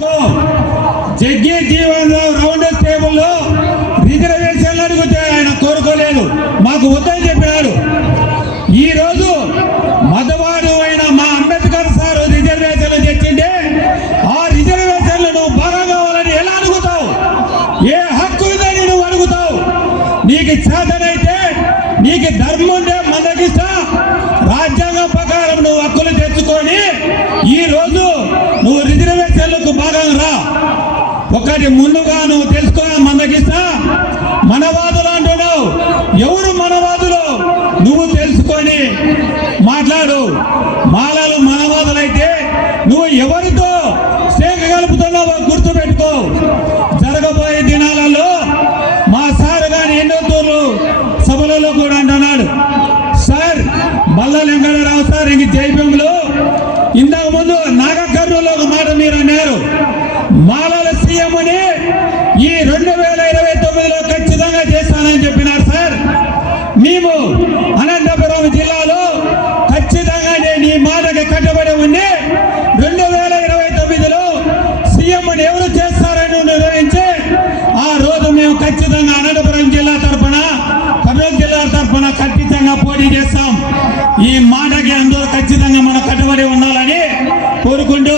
Jaggi Jeevan rounder round టేబుల్లో రిజర్వేషన్లు అడిగితే ఆయన కోరుకోలేదు. మాకు వద్దని చెప్పినారు. ఈరోజు రోజు మదవాడు అయిన మా అంబేద్కర్ సార్ రిజర్వేషన్లు తెచ్చిండే. ఆ రిజర్వేషన్లు నువ్వు బాగా కావాలని ఎలా అడుగుతావు? ఏ హక్కు ఉందని నువ్వు అడుగుతావు? నీకు చేతనైతే నీకు ధర్మం ఉంటే ఒకటి ముందుగా నువ్వు తెలుసుకో మందకిస్తా మనవాదులు అంటున్నావు ఎవరు మనవాదులు? నువ్వు తెలుసుకొని మాట్లాడు. మాలలు మనవాదులైతే నువ్వు ఎవరితో సేక కలుపుతున్నావో గుర్తుపెట్టుకో. జరగబోయే దినాలలో మా సార్ గాని ఎన్నోతూరు సభలలో కూడా అంటున్నాడు. సార్ మల్ల వెంకటరావు సార్ ఇంక జైపంలో ఇంతకు ముందు నాగకర్ణులో ఒక మాట మీరు అన్నారు. మా ఖచ్చితంగా అనంతపురం జిల్లా తరఫున కర్నూలు జిల్లా తరఫున ఖచ్చితంగా పోటీ చేస్తాం. ఈ మాటకి అందరూ ఖచ్చితంగా మన కట్టుబడి ఉండాలని కోరుకుంటూ